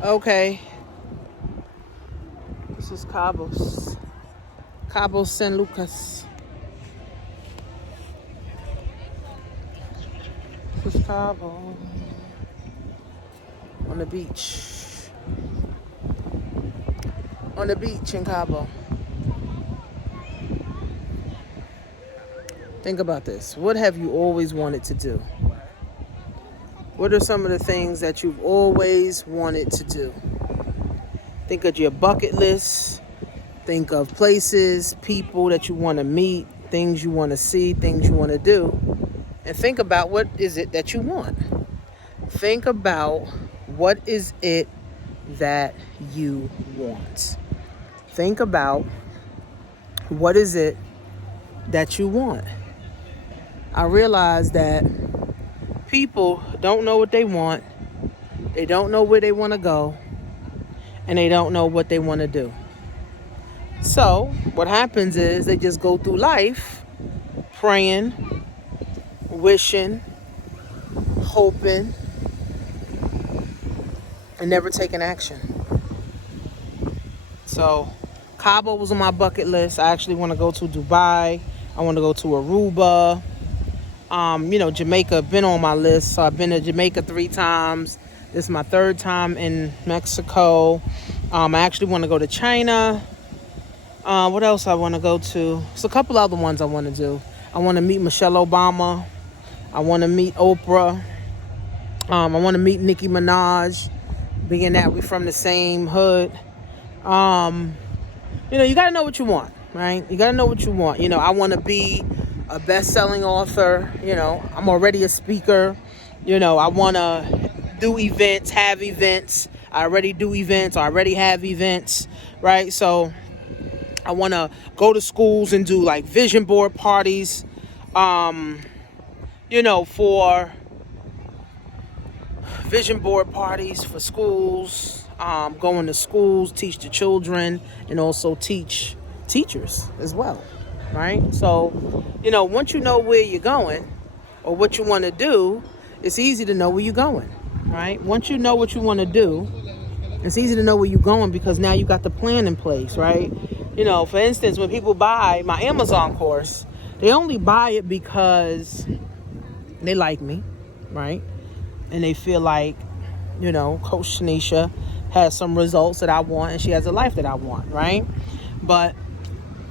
Okay, this is Cabo San Lucas. This is Cabo on the beach. On the beach in Cabo. Think about this. What have you always wanted to do? What are some of the things that you've always wanted to do? Think of your bucket list. Think of places, people that you want to meet, things you want to see, things you want to do. And think about what is it that you want. Think about what is it that you want. Think about what is it that you want. I realize that people don't know what they want. They don't know where they want to go. And they don't know what they want to do. So what happens is they just go through life praying, wishing, hoping, and never taking action. So Cabo was on my bucket list. I actually want to go to Dubai. I want to go to Aruba. Jamaica been on my list. So I've been to Jamaica 3 times. This is my 3rd time in Mexico. I actually want to go to China. What else I want to go to? It's a couple other ones I want to do. I want to meet Michelle Obama. I want to meet Oprah. I want to meet Nicki Minaj, being that we from the same hood. You got to know what you want, right? You got to know what you want. I want to be a best-selling author. I'm already a speaker. I want to do events, have events. I already do events. I already have events, right? So I want to go to schools and do like vision board parties, for vision board parties for schools, going to schools, teach the children, and also teach teachers as well, right? So, once you know where you're going or what you want to do, it's easy to know where you're going, right? Once you know what you want to do, it's easy to know where you're going because now you got the plan in place, right? For instance, when people buy my Amazon course, they only buy it because they like me, right? And they feel like, Coach Tanisha has some results that I want and she has a life that I want, right? But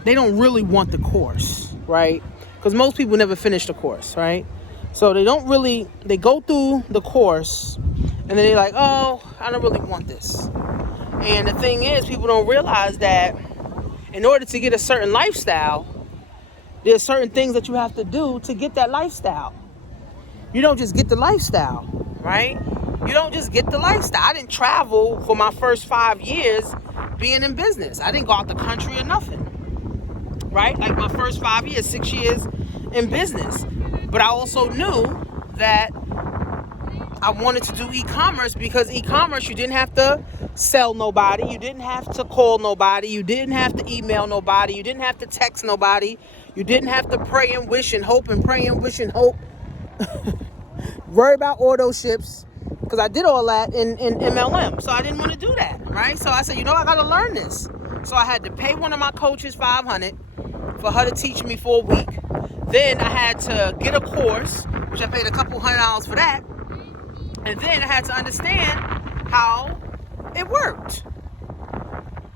they don't really want the course, right? Because most people never finish the course, right? So they go through the course and then they're like, oh, I don't really want this. And the thing is, people don't realize that in order to get a certain lifestyle, there's certain things that you have to do to get that lifestyle. You don't just get the lifestyle, right? You don't just get the lifestyle. I didn't travel for my first 5 years being in business. I didn't go out the country or nothing, right? Like my first 5 years, 6 years in business. But I also knew that I wanted to do e-commerce because e-commerce, you didn't have to sell nobody. You didn't have to call nobody. You didn't have to email nobody. You didn't have to text nobody. You didn't have to pray and wish and hope and pray and wish and hope. Worry about auto ships because I did all that in MLM. So I didn't want to do that, right? So I said, I got to learn this. So I had to pay one of my coaches $500 for her to teach me for a week. Then I had to get a course, which I paid a couple $100 for that. And then I had to understand how it worked,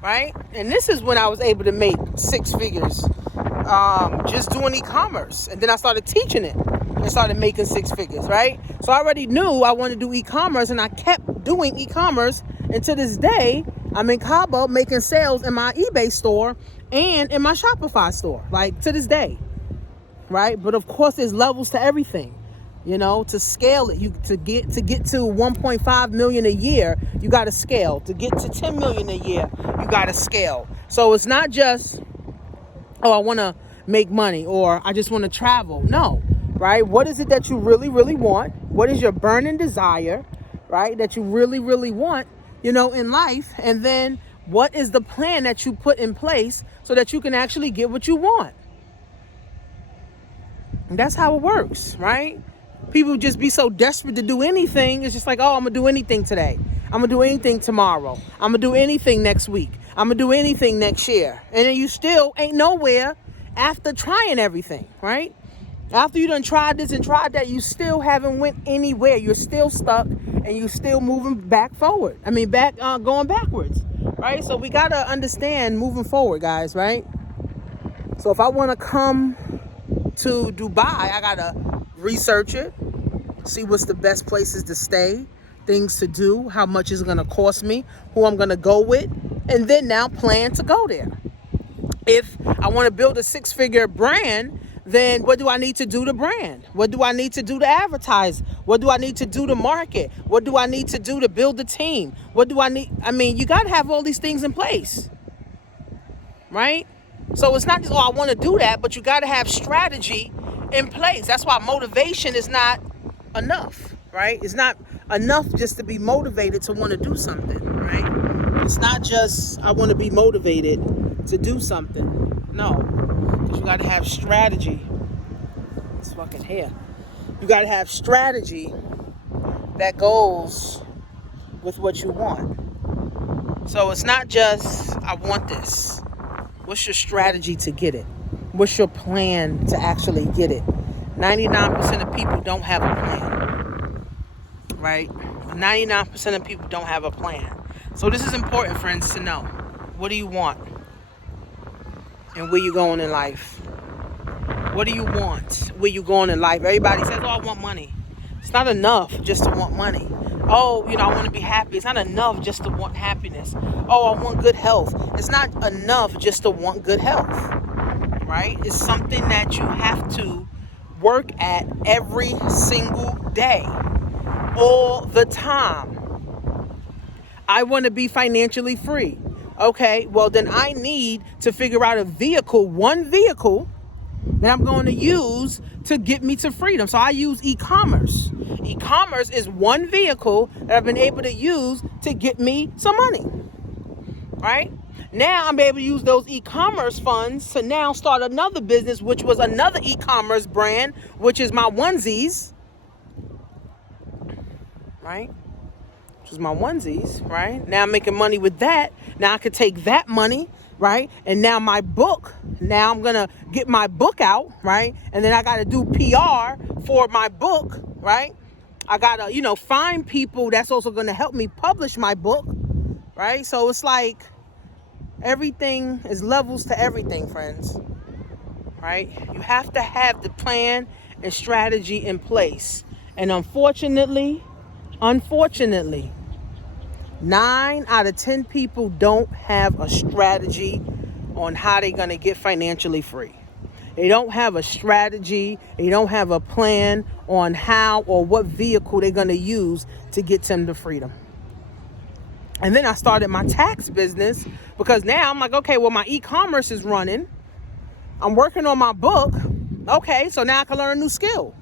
right? And this is when I was able to make 6 figures just doing e-commerce. And then I started teaching it and started making 6 figures, right? So I already knew I wanted to do e-commerce and I kept doing e-commerce. And to this day, I'm in Cabo making sales in my eBay store and in my Shopify store, like to this day, right? But of course, there's levels to everything. To scale it, to get to 1.5 million a year, you got to scale. To get to 10 million a year, you got to scale. So it's not just, I want to make money or I just want to travel. No, right? What is it that you really, really want? What is your burning desire, right? That you really, really want, in life. And then what is the plan that you put in place so that you can actually get what you want? And that's how it works, right? People just be so desperate to do anything. It's just like, oh, I'm going to do anything today. I'm going to do anything tomorrow. I'm going to do anything next week. I'm going to do anything next year. And then you still ain't nowhere after trying everything, right? After you done tried this and tried that, you still haven't went anywhere. You're still stuck and you're still moving back forward. Going backwards, right? So we got to understand moving forward, guys, right? So if I want to come to Dubai, I got to research it, see what's the best places to stay, things to do, how much is going to cost me, who I'm going to go with, and then now plan to go there. If I want to build a 6-figure brand, then what do I need to do to brand? What do I need to do to advertise? What do I need to do to market? What do I need to do to build a team? What do I need? I mean, you got to have all these things in place, right? So it's not just, I want to do that, but you got to have strategy in place. That's why motivation is not enough, right? It's not enough just to be motivated to want to do something, right? It's not just, I want to be motivated to do something. No, because you got to have strategy. It's fucking hair. You got to have strategy that goes with what you want. So it's not just, I want this. What's your strategy to get it? What's your plan to actually get it? 99% of people don't have a plan, right? 99% of people don't have a plan. So this is important, friends, to know. What do you want? And where you going in life? What do you want? Where you going in life? Everybody says, I want money. It's not enough just to want money. I want to be happy. It's not enough just to want happiness. I want good health. It's not enough just to want good health, right? It's something that you have to work at every single day, all the time. I want to be financially free. Okay, well then I need to figure out one vehicle that I'm going to use to get me to freedom. So I use e-commerce. E-commerce is one vehicle that I've been able to use to get me some money, right? Now I'm able to use those e-commerce funds to now start another business, which was another e-commerce brand, which is my onesies, right? Which is my onesies, right? Now I'm making money with that. Now I could take that money, right? And now my book, now I'm going to get my book out, right? And then I got to do PR for my book, right? I got to, find people that's also going to help me publish my book, right? So it's like everything is levels to everything, friends, right? You have to have the plan and strategy in place. And unfortunately, 9 out of 10 people don't have a strategy on how they're going to get financially free. They don't have a strategy. They don't have a plan on how or what vehicle they're going to use to get them to freedom. And then I started my tax business because now I'm like, okay, well, my e-commerce is running. I'm working on my book. Okay, so now I can learn a new skill,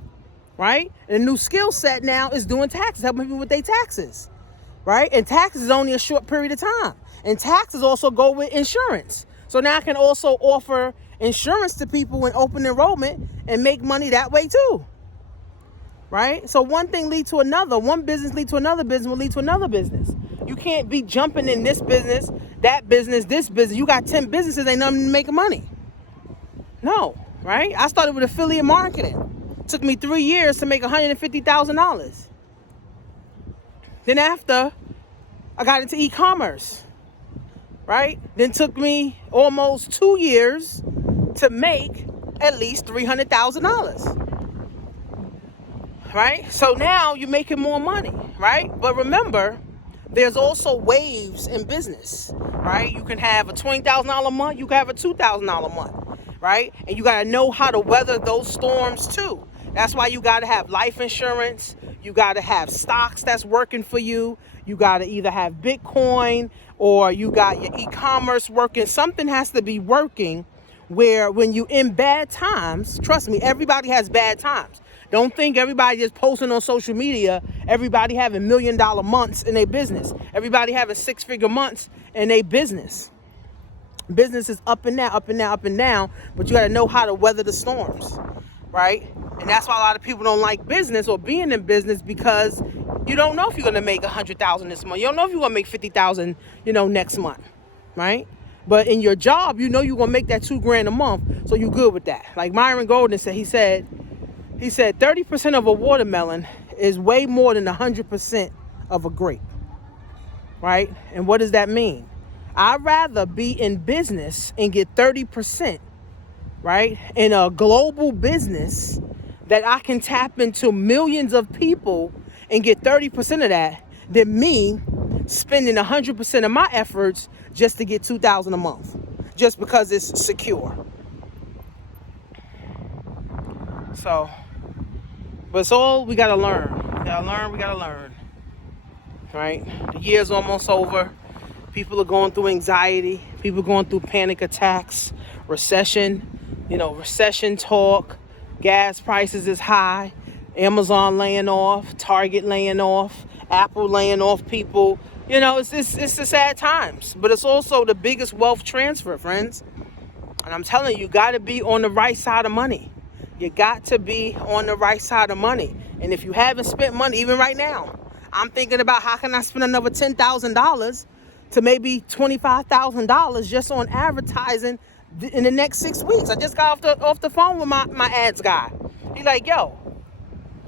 right? And a new skill set now is doing taxes, helping people with their taxes. Right? And taxes is only a short period of time. And taxes also go with insurance. So now I can also offer insurance to people in open enrollment and make money that way too. Right? So one thing leads to another. One business leads to another business will lead to another business. You can't be jumping in this business, that business, this business. You got 10 businesses, ain't nothing making money. No, right? I started with affiliate marketing. It took me 3 years to make $150,000. Then after, I got into e-commerce, right? Then took me almost 2 years to make at least $300,000, right? So now you're making more money, right? But remember, there's also waves in business, right? You can have a $20,000 a month. You can have a $2,000 a month, right? And you got to know how to weather those storms too. That's why you got to have life insurance. You got to have stocks that's working for you. You got to either have Bitcoin or you got your e-commerce working. Something has to be working where when you in bad times, trust me, everybody has bad times. Don't think everybody just posting on social media, everybody having $1 million months in their business. Everybody having 6-figure months in their business. Business is up and down, up and down, up and down, but you got to know how to weather the storms. right? And that's why a lot of people don't like business or being in business, because you don't know if you're going to make 100,000 this month. You don't know if you're going to make 50,000, next month, right? But in your job, you're going to make that $2,000 a month, so you're good with that. Like Myron Golden said, he said 30% of a watermelon is way more than 100% of a grape, right? And what does that mean? I'd rather be in business and get 30%, right, in a global business that I can tap into millions of people and get 30% of that than me spending 100% of my efforts just to get $2,000 a month, just because it's secure. So, but it's all we gotta learn. We gotta learn, right? The year's almost over. People are going through anxiety. People are going through panic attacks, recession, recession talk. Gas prices is high. Amazon laying off, Target laying off, Apple laying off people. It's the sad times, but it's also the biggest wealth transfer, friends. And I'm telling you, you got to be on the right side of money. You got to be on the right side of money. And if you haven't spent money, even right now, I'm thinking about how can I spend another $10,000 to maybe $25,000 just on advertising in the next 6 weeks. I just got off the phone with my ads guy. He's like, yo,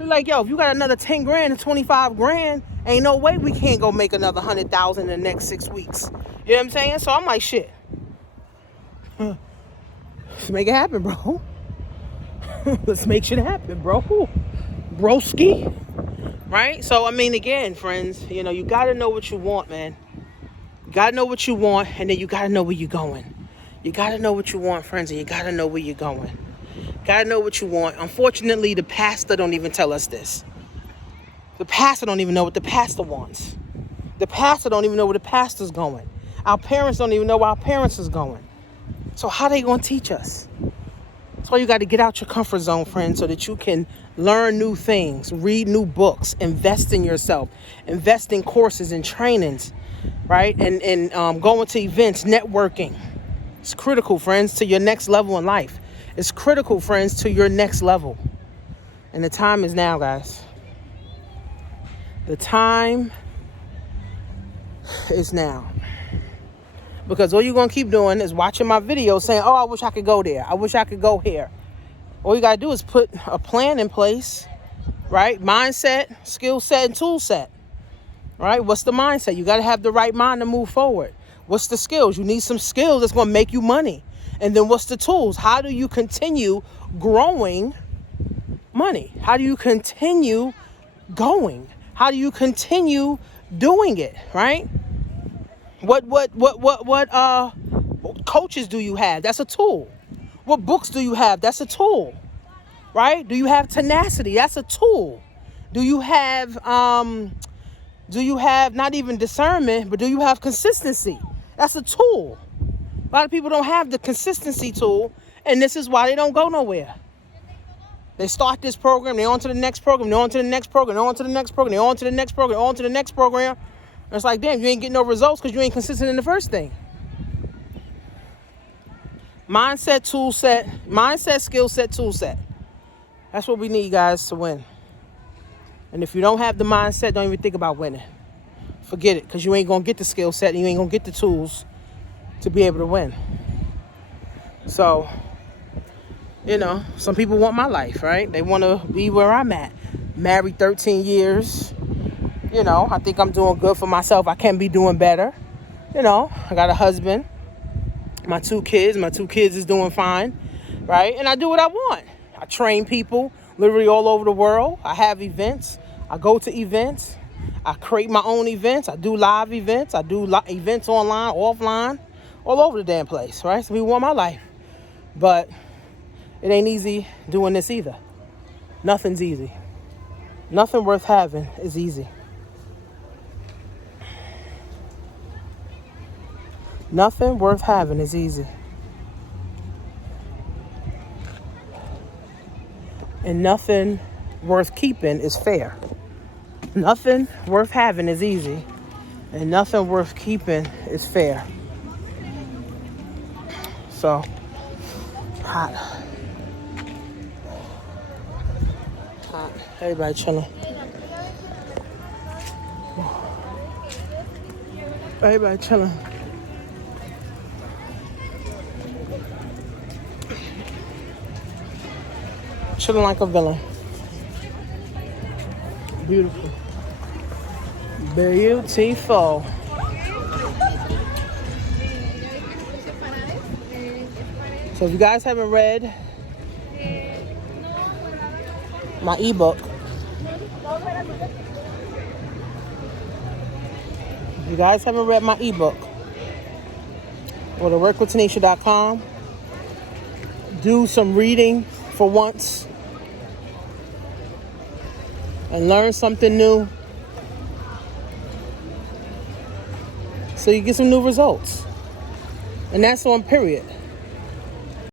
if you got another 10 grand and 25 grand, ain't no way we can't go make another 100,000 in the next 6 weeks. You know what I'm saying? So I'm like, shit. Let's make it happen, bro. Let's make shit happen, bro. Broski. Right? So, again, friends, you got to know what you want, man. You got to know what you want, and then you got to know where you're going. You got to know what you want, friends, and you got to know where you're going. Got to know what you want. Unfortunately, the pastor don't even tell us this. The pastor don't even know what the pastor wants. The pastor don't even know where the pastor's going. Our parents don't even know where our parents is going. So how they going to teach us? That's why you got to get out your comfort zone, friends, so that you can learn new things, read new books, invest in yourself, invest in courses and trainings, right? And going to events, networking. It's critical, friends, to your next level in life. It's critical, friends, to your next level. And the time is now, guys. The time is now. Because all you're going to keep doing is watching my videos saying, oh, I wish I could go there. I wish I could go here. All you got to do is put a plan in place, right? Mindset, skill set, and tool set, right? What's the mindset? You got to have the right mind to move forward. What's the skills? You need some skills that's going to make you money. And then what's the tools? How do you continue growing money? How do you continue going? How do you continue doing it, right? What coaches do you have? That's a tool. What books do you have? That's a tool, right? Do you have tenacity? That's a tool. Do you have not even discernment, but do you have consistency? That's a tool. A lot of people don't have the consistency tool, and this is why they don't go nowhere. They start this program, they're on to the next program, they're on to the next program, they're on to the next program, they're on to the next program, they're on to the next program. And it's like, damn, you ain't getting no results because you ain't consistent in the first thing. Mindset, tool set, mindset, skill set, tool set. That's what we need, guys, to win. And if you don't have the mindset, don't even think about winning. Forget it, because you ain't going to get the skill set and you ain't going to get the tools to be able to win. So, some people want my life, right? They want to be where I'm at. Married 13 years. I think I'm doing good for myself. I can be doing better. I got a husband. My two kids is doing fine, right? And I do what I want. I train people literally all over the world. I have events. I go to events. I create my own events. I do live events. I do events online, offline, all over the damn place, right? So we want my life. But it ain't easy doing this either. Nothing's easy. Nothing worth having is easy. Nothing worth having is easy. And nothing worth keeping is fair. Nothing worth having is easy. And nothing worth keeping is fair. So, hot. hot. Everybody chilling. Everybody chilling. Chilling like a villain. Beautiful. Beautiful. So if you guys haven't read my ebook, go to workwithtanisha.com. Do some reading for once and learn something new so you get some new results. And that's on period.